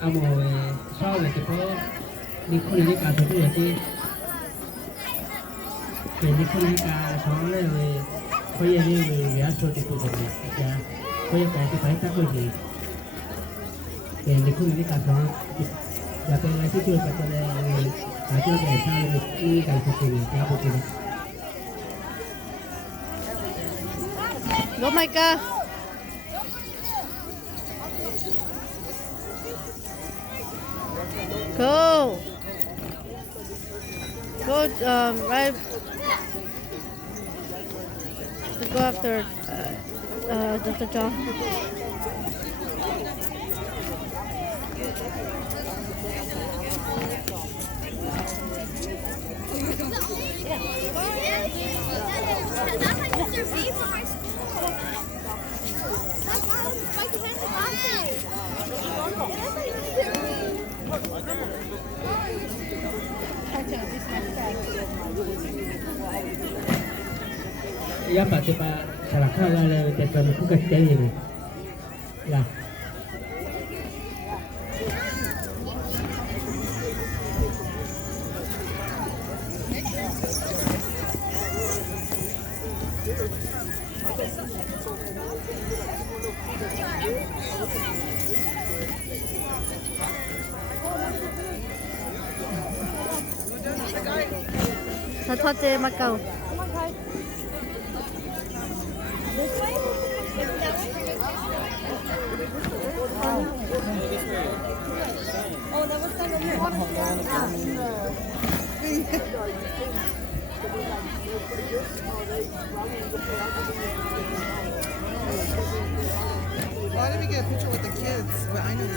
amo sau là có đi con này cả thứ gì chứ cái đi con này cả sau là bây giờ đi về số thì tôi được ya bây giờ cái phải tác gì cái đi con này cả sau ya cái này tôi phải cái này tôi cái sao là đi cái thứ gì cái thứ gì Go, Micah. Go. Go, right. Go after Dr. John. Ya Pak, coba salah kalau telepon aku kecil ini. Ya. Sa Tote Macau. Oh, that was kind of Why did we get a picture with the kids? But I know.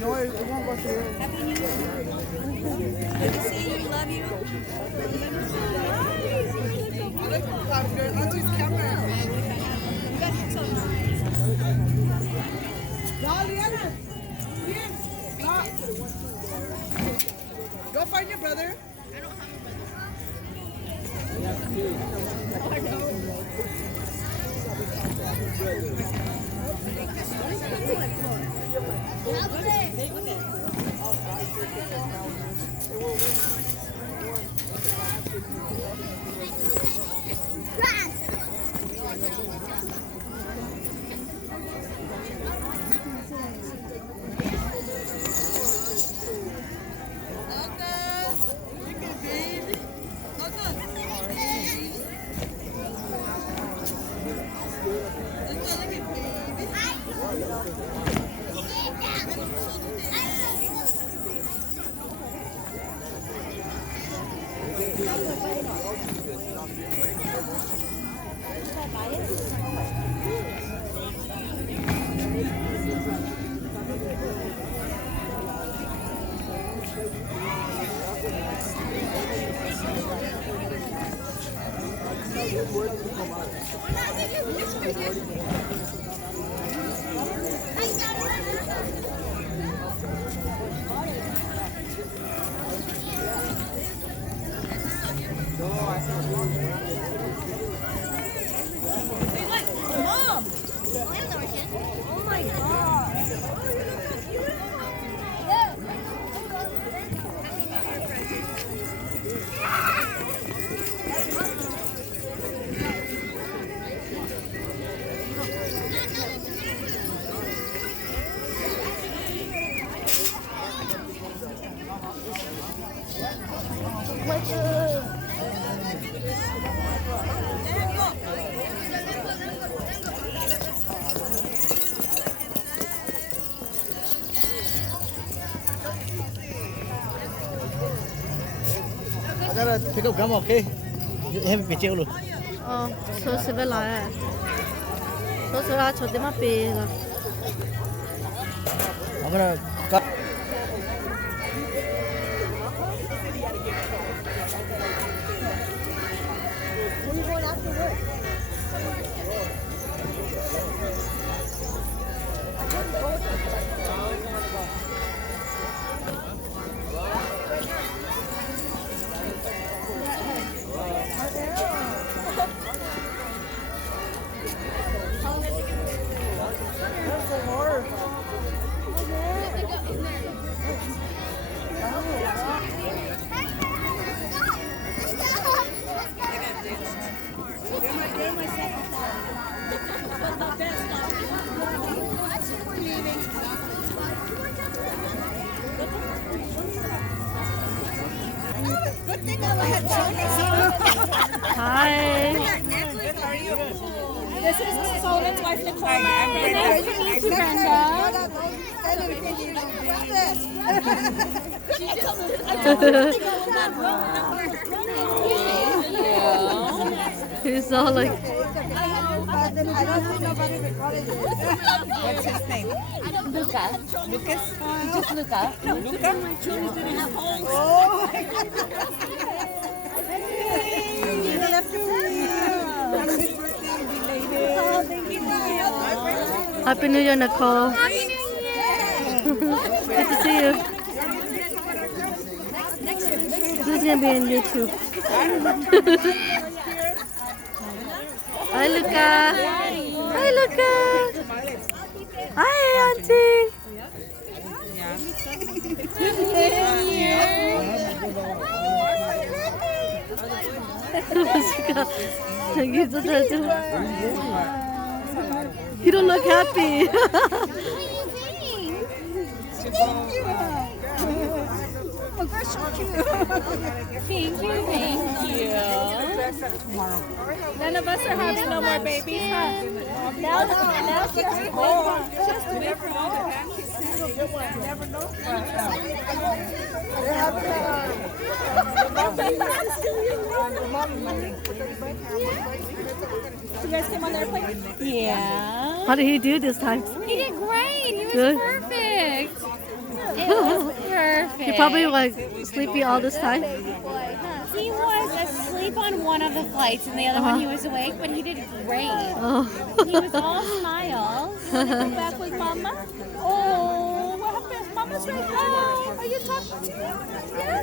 No, it won't go through. Auntie's camera. Go find your brother. gotta pick up grandma, okay? You haven't been jailed. số sẽ về lại số sẽ ra chỗ để mà bì rồi I'm gonna cut. hi This is Solon's wife, Nicole. Nice to meet you, Brenda. he's all like What's his name? Luca. Lucas? Just Luca. Luca? Happy New Year, Nicole. Good to see you. This is gonna be on YouTube. Hi, Luca. Hi, Luca. Hi, Auntie. He's so sad too. You don't look happy. Thank you. None of us are having no more babies, huh? Now You guys came on the airplane? Yeah. How did he do this time? He did great. He was Good. perfect. It was perfect. He probably was sleepy all this time. He was asleep on one of the flights, and the other one he was awake, but he did great. Oh. He was all smiles. Want to go back with Mama? Oh, what happened? Mama's right there. Are you talking to me? Yeah?